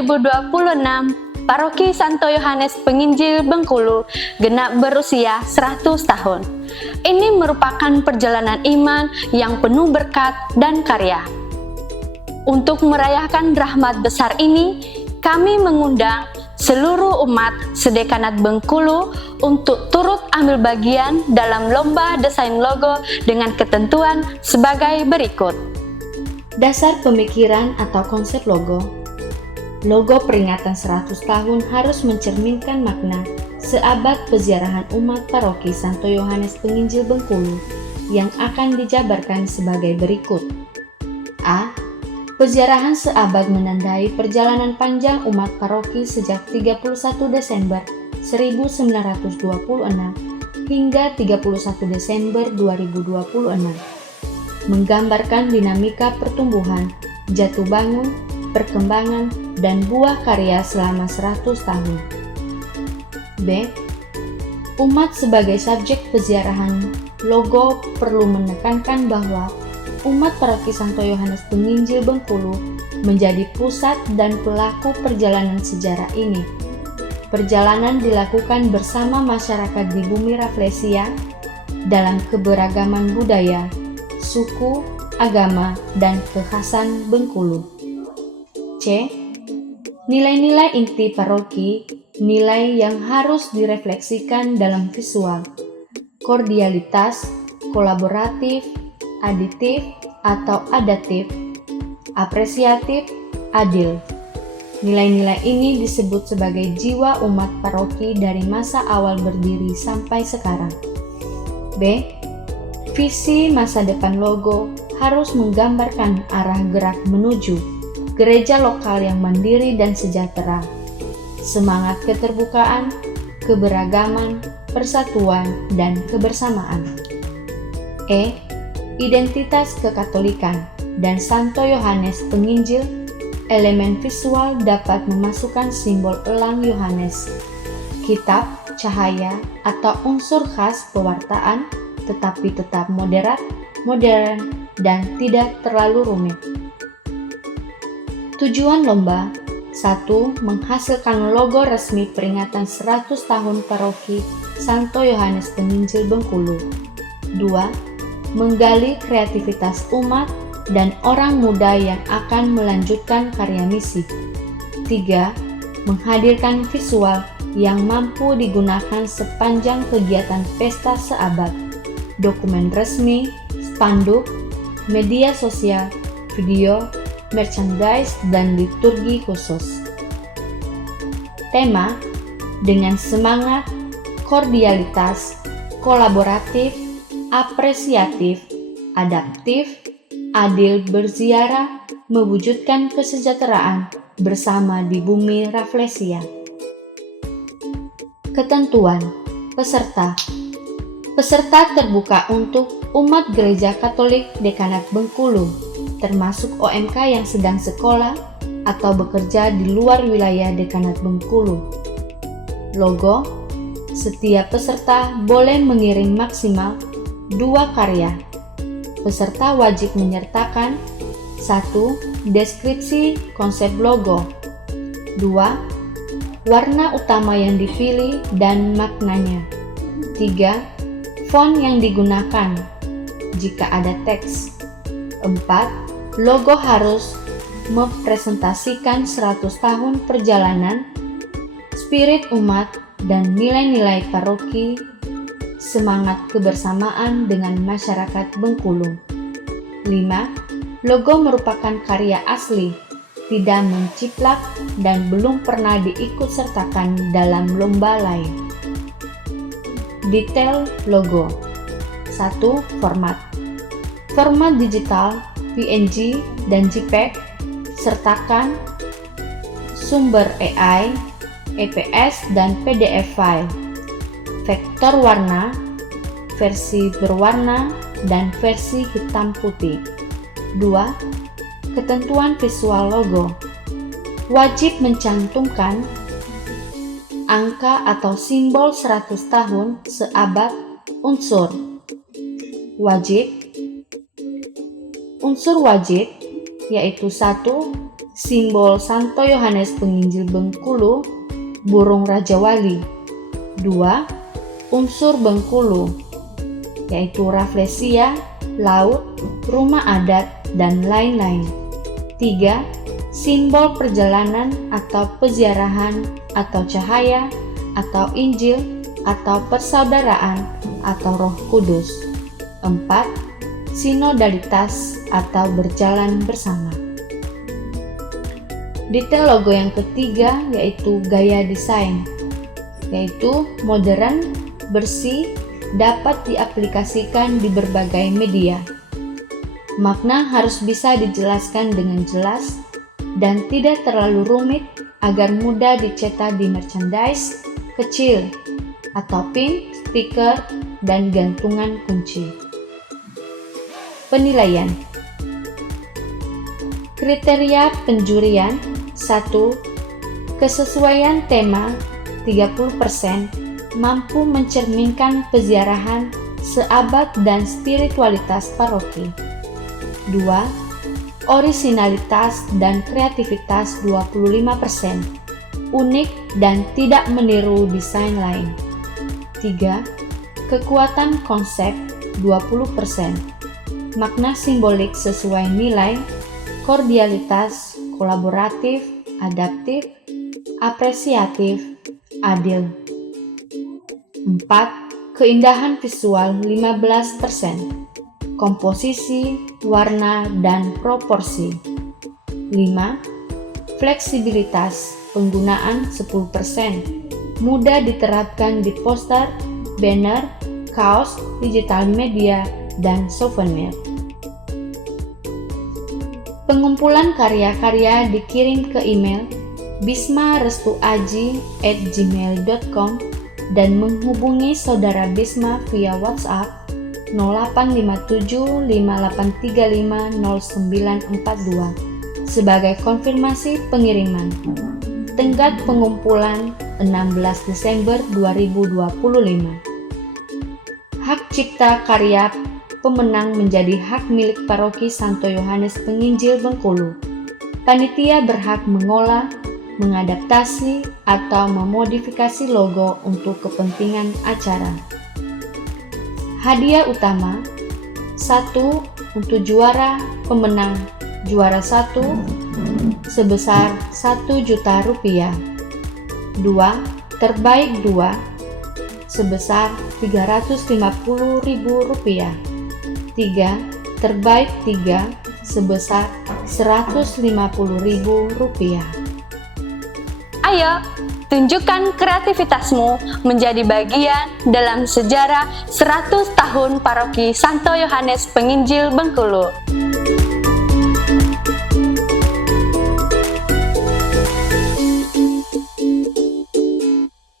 2026, Paroki Santo Yohanes Penginjil Bengkulu genap berusia 100 tahun. Ini merupakan perjalanan iman yang penuh berkat dan karya. Untuk merayakan rahmat besar ini, kami mengundang seluruh umat sedekanat Bengkulu untuk turut ambil bagian dalam lomba desain logo dengan ketentuan sebagai berikut. Dasar pemikiran atau konsep logo. Logo peringatan 100 tahun harus mencerminkan makna seabad peziarahan umat Paroki Santo Yohanes Penginjil Bengkulu yang akan dijabarkan sebagai berikut. A. Peziarahan seabad menandai perjalanan panjang umat paroki sejak 31 Desember 1926 hingga 31 Desember 2026. Menggambarkan dinamika pertumbuhan, jatuh bangun, perkembangan, dan buah karya selama 100 tahun. B. Umat sebagai subjek peziarahan logo perlu menekankan bahwa umat Paroki Santo Yohanes Penginjil Bengkulu menjadi pusat dan pelaku perjalanan sejarah ini. Perjalanan dilakukan bersama masyarakat di bumi Rafflesia dalam keberagaman budaya, suku, agama, dan kekhasan Bengkulu. C. Nilai-nilai inti paroki, nilai yang harus direfleksikan dalam visual, kordialitas, kolaboratif, aditif atau adatif, apresiatif, adil. Nilai-nilai ini disebut sebagai jiwa umat paroki dari masa awal berdiri sampai sekarang. B. Visi masa depan logo harus menggambarkan arah gerak menuju gereja lokal yang mandiri dan sejahtera, semangat keterbukaan, keberagaman, persatuan, dan kebersamaan. E. Identitas kekatolikan dan Santo Yohanes Penginjil. Elemen visual dapat memasukkan simbol elang Yohanes, kitab, cahaya, atau unsur khas pewartaan, tetapi tetap moderat, modern, dan tidak terlalu rumit. Tujuan lomba: 1. Menghasilkan logo resmi peringatan 100 tahun Paroki Santo Yohanes Penginjil Bengkulu. 2. Menggali kreativitas umat dan orang muda yang akan melanjutkan karya misi. 3. Menghadirkan visual yang mampu digunakan sepanjang kegiatan pesta seabad, dokumen resmi, spanduk, media sosial, video, merchandise, dan liturgi khusus. Tema: dengan semangat, kordialitas, kolaboratif, apresiatif, adaptif, adil berziarah, mewujudkan kesejahteraan bersama di bumi Rafflesia. Ketentuan peserta. Peserta terbuka untuk umat Gereja Katolik Dekanat Bengkulu, termasuk OMK yang sedang sekolah atau bekerja di luar wilayah Dekanat Bengkulu. Logo: setiap peserta boleh mengirim maksimal 2 karya. Peserta wajib menyertakan 1. Deskripsi konsep logo, 2. Warna utama yang dipilih dan maknanya, 3. Font yang digunakan jika ada teks, 4. Logo harus mempresentasikan 100 tahun perjalanan, spirit umat, dan nilai-nilai paroki, semangat kebersamaan dengan masyarakat Bengkulu. 5. Logo merupakan karya asli, tidak menciplak, dan belum pernah diikutsertakan dalam lomba lain. Detail logo. 1. Format. Format digital, PNG, dan JPEG, sertakan sumber AI, EPS, dan PDF file. Vektor warna, versi berwarna, dan versi hitam putih. 2. Ketentuan visual logo. Wajib mencantumkan angka atau simbol 100 tahun seabad unsur. Unsur wajib yaitu 1. Simbol Santo Yohanes Penginjil Bengkulu, burung Raja Wali. 2. Unsur Bengkulu, yaitu Rafflesia, laut, rumah adat, dan lain-lain. 3. Simbol perjalanan atau peziarahan atau cahaya atau Injil atau persaudaraan atau Roh Kudus. 4. Sinodalitas atau berjalan bersama. Detail logo yang ketiga yaitu gaya desain, yaitu modern, bersih, dapat diaplikasikan di berbagai media. Makna harus bisa dijelaskan dengan jelas dan tidak terlalu rumit agar mudah dicetak di merchandise kecil atau pin, stiker, dan gantungan kunci. Penilaian. Kriteria penjurian: 1. Kesesuaian tema 30%, mampu mencerminkan peziarahan seabad dan spiritualitas paroki. 2. Orisinalitas dan kreativitas 25%, unik dan tidak meniru desain lain. 3. Kekuatan konsep 20%, makna simbolik sesuai nilai, kordialitas, kolaboratif, adaptif, apresiatif, adil. 4. Keindahan visual 15%, komposisi, warna, dan proporsi. 5. Fleksibilitas penggunaan 10%, mudah diterapkan di poster, banner, kaos, digital media, dan souvenir. Pengumpulan karya-karya dikirim ke email bismarestuaji@gmail.com dan menghubungi Saudara Bisma via WhatsApp 0857 5835 0942 sebagai konfirmasi pengiriman. Tenggat pengumpulan 16 Desember 2025. Hak cipta karya pemenang menjadi hak milik Paroki Santo Yohanes Penginjil Bengkulu. Panitia berhak mengolah, mengadaptasi, atau memodifikasi logo untuk kepentingan acara. Hadiah utama: 1. Untuk juara pemenang juara 1 sebesar Rp1.000.000. 2. Terbaik 2 sebesar Rp350.000. 3. Terbaik 3 sebesar Rp150.000. Ayo, tunjukkan kreativitasmu menjadi bagian dalam sejarah 100 tahun Paroki Santo Yohanes Penginjil Bengkulu.